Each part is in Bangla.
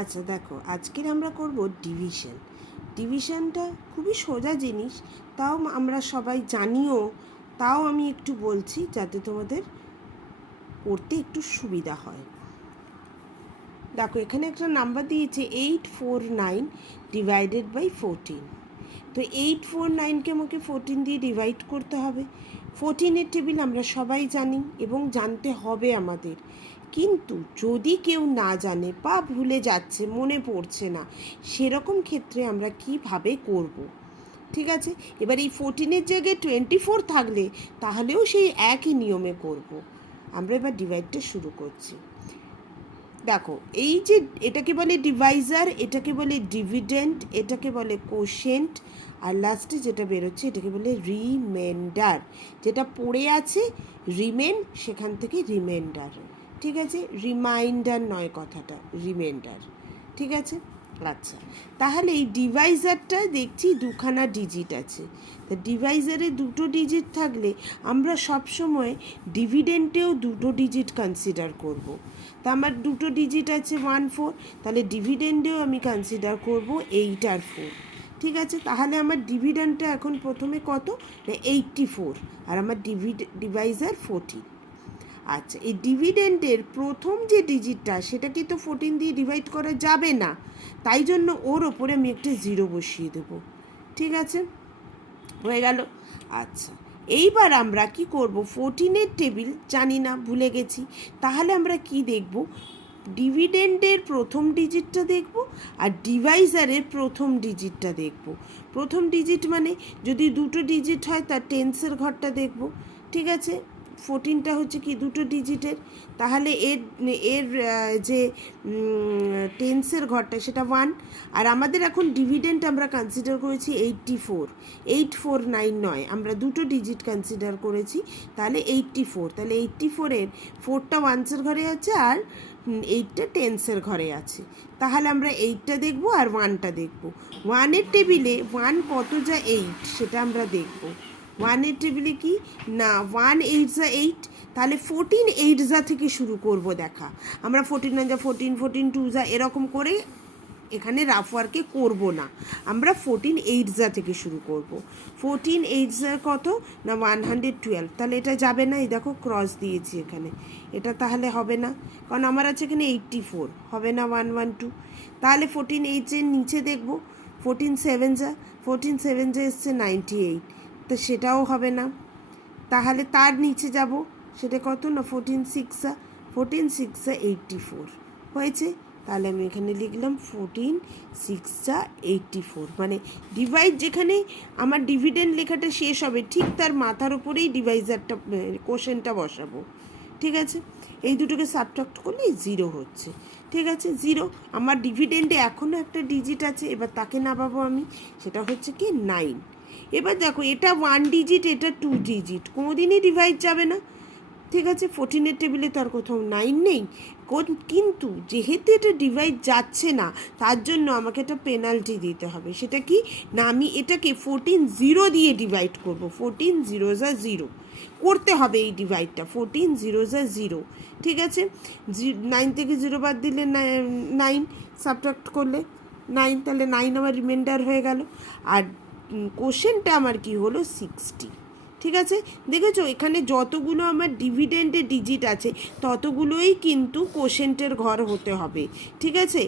আচ্ছা দেখো, আজকের আমরা করব ডিভিশন। ডিভিশনটা খুবই সোজা জিনিস, তাও আমরা সবাই জানিও, তাও আমি একটু বলছি যাতে তোমাদের পড়তে একটু সুবিধা হয়। দেখো, এখানে একটা নাম্বার দিয়েছে 849 ডিভাইডেড বাই 14। তো 849কে আমাকে 14 দিয়ে ডিভাইড করতে হবে। 14-এর টেবিল আমরা সবাই জানি এবং জানতে হবে আমাদের, কিন্তু যদি কেউ না জানে বা ভুলে যাচ্ছে, মনে পড়ছে না, সেরকম ক্ষেত্রে আমরা কিভাবে করব। ঠিক আছে, এবার এই 14-এর জায়গায় 24 থাকলে তাহলেও সেই একই নিয়মে করব। আমরা এবার ডিভাইডটা শুরু করছি। দেখো, এই যে এটাকে বলে ডিভাইজার, এটাকে বলে ডিভিডেন্ড, এটাকে বলে কোশেন্ট, আর লাস্টে যেটা বেরোচ্ছে এটাকে বলে রিমেন্ডার। যেটা পড়ে আছে রিমেন, সেখান থেকে রিমেন্ডার। ঠিক আছে, রিমাইন্ডার নয় কথাটা, রিমেন্ডার। ঠিক আছে, আচ্ছা, তাহলে এই ডিভাইজারটা দেখছি দুখানা ডিজিট আছে। তা ডিভাইজারে দুটো ডিজিট থাকলে আমরা সবসময় ডিভিডেন্টেও দুটো ডিজিট কনসিডার করব। তা আমার দুটো ডিজিট আছে 1-4, তাহলে ডিভিডেন্ডেও আমি কনসিডার করব 8-4। ঠিক আছে, তাহলে আমার ডিভিডেন্ডটা এখন প্রথমে কত না 84, আর আমার ডিভাইজার 14। আচ্ছা, এই ডিভিডেন্ডের প্রথম যে ডিজিটটা সেটাকে তো 14 দিয়ে ডিভাইড করা যাবে না, তাই জন্য ওর ওপরে আমি একটা 0 বসিয়ে দেবো। ঠিক আছে, হয়ে গেল। আচ্ছা, এইবার আমরা কি করব, 14-এর টেবিল জানি না, ভুলে গেছি, তাহলে আমরা কি দেখব, ডিভিডেন্ডের প্রথম ডিজিটটা দেখব আর ডিভাইজারের প্রথম ডিজিটটা দেখব। প্রথম ডিজিট মানে যদি দুটো ডিজিট হয় তার টেন্সের ঘরটা দেখব। ঠিক আছে, 14টা হচ্ছে কি দুটো ডিজিটের, তাহলে এর এর যে টেন্সের ঘরটা সেটা 1। আর আমাদের এখন ডিভিডেন্ট আমরা কনসিডার করেছি 84, 849 নয়, আমরা দুটো ডিজিট কনসিডার করেছি, তাহলে 84। তাহলে 84-এর 4টা ওয়ান্সের ঘরে আছে আর 8টা টেন্সের ঘরে আছে, তাহলে আমরা 8টা দেখব আর 1টা দেখব। 1-এর টেবিলে 1 কত যা 8 সেটা আমরা দেখব। 1-এর টেবিলে কি না 1 8 যা 8, তাহলে 14 8 যা থেকে শুরু করব দেখা। আমরা 14 9 যা 14, 14 2 যা এরকম করে এখানে রাফ ওয়ার্কে করব না, আমরা 14 8 যা থেকে শুরু করব। 14 8 যা কত না 112, তাহলে এটা যাবে না, এই দেখো ক্রস দিয়েছি এখানে, এটা তাহলে হবে না, কারণ আমার আছে এখানে 84, হবে না 112। তাহলে 14 8 এর নিচে দেখব, 14 7 যা, 14 7 যা এসছে 98, তো সেটাও হবে না। তাহলে তার নিচে যাব, সেটা কত না 14 6 যা, 14 6 যা 84 হয়েছে। তাহলে আমি এখানে লিখলাম 14 6 যা 84, মানে ডিভাইড যেখানে আমার ডিভিডেন্ড লেখাটা শেষ হবে ঠিক তার মাথার উপরেই ডিভাইজারটা কোশ্চেনটা বসাবো। ঠিক আছে, এই দুটোকে সাবট্রাক্ট করলে 0 হচ্ছে। ঠিক আছে, 0। আমার ডিভিডেন্ডে এখনও একটা ডিজিট আছে, এবার তাকে নামাবো আমি, সেটা হচ্ছে কি 9। এবার দেখো, এটা 1 ডিজিট, এটা 2 ডিজিট, কোনোদিনই ডিভাইড যাবে না। ঠিক আছে, 14-এর টেবিলে তো আর কোথাও 9 নেই, কিন্তু যেহেতু এটা ডিভাইড যাচ্ছে না তার জন্য আমাকে একটা পেনাল্টি দিতে হবে। সেটা কি না, আমি এটাকে 14 0 দিয়ে ডিভাইড করব। 14 0 যা 0 করতে হবে এই ডিভাইডটা, 14 0 যা 0। ঠিক আছে, 9 থেকে 0 বাদ দিলে 9, সাবট্রাক্ট করলে 9, তাহলে 9 আমার রিমাইন্ডার হয়ে গেল। আর কোশ্চেনটা আমার কি হলো 60। ঠিক আছে, দেখেছো এখানে যতগুলো আমার ডিভিডেন্ডের ডিজিট আছে ততগুলোই কিন্তু কোশ্চেন্টের ঘর হতে হবে। ঠিক আছে,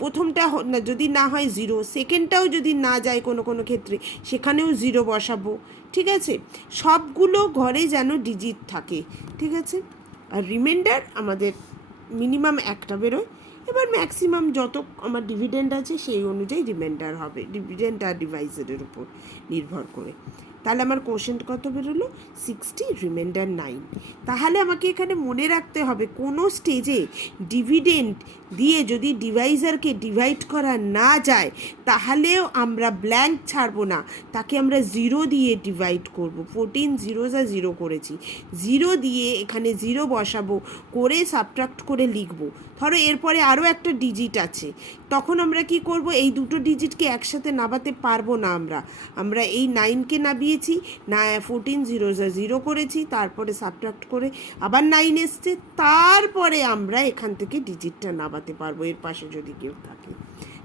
প্রথমটা যদি না হয় 0, সেকেন্ডটাও যদি না যায় কোনো কোনো ক্ষেত্রে সেখানেও 0 বসাবো। ঠিক আছে, সবগুলো ঘরে যেন ডিজিট থাকে। ঠিক আছে, আর রিমাইন্ডার আমাদের মিনিমাম একটা বেরোয়। এবার ম্যাক্সিমাম যত আমার ডিভিডেন্ড আছে সেই অনুযায়ী রিমাইন্ডার হবে, ডিভিডেন্ড আর ডিভাইজারের উপর নির্ভর করে। তাহলে আমার কোশ্চেন কত বেরোলো 60, রিমাইন্ডার 9। তাহলে আমাকে এখানে মনে রাখতে হবে কোনো স্টেজে ডিভিডেন্ড দিয়ে যদি ডিভাইজারকে ডিভাইড করা না যায় তাহলেও আমরা ব্ল্যাঙ্ক ছাড়বো না, তাকে আমরা 0 দিয়ে ডিভাইড করব। 14 0 যা 0 করেছি, 0 দিয়ে এখানে 0 বসাবো, করে সাবট্রাক্ট করে লিখবো। ধরো এরপরে আরও আরও একটা ডিজিট আছে, তখন আমরা কি করব, এই দুটো ডিজিটকে একসাথে নাবাতে পারবো না। আমরা এই 9কে নাবিয়েছি, না 14 0 করেছি, তারপরে সাবট্রাক্ট করে আবার 9 এসছে, তারপরে আমরা এখান থেকে ডিজিটটা নাবাতে পারবো এর পাশে যদি কেউ থাকে।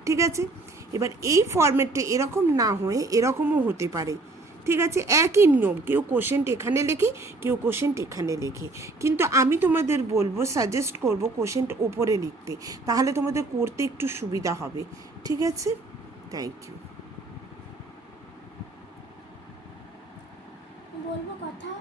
ঠিক আছে, এবার এই ফরম্যাটটা এরকম না হয়ে এরকমও হতে পারে। ঠিক আছে, একই নিয়ম, কেউ কোশেন্ট এখানে লেখে, কেউ কোশেন্ট এখানে লেখে, কিন্তু আমি তোমাদের বলবো, সাজেস্ট করব কোশেন্ট ওপরে লিখতে, তাহলে তোমাদের করতে একটু সুবিধা হবে। ঠিক আছে, থ্যাংক ইউ। বলবো কথা।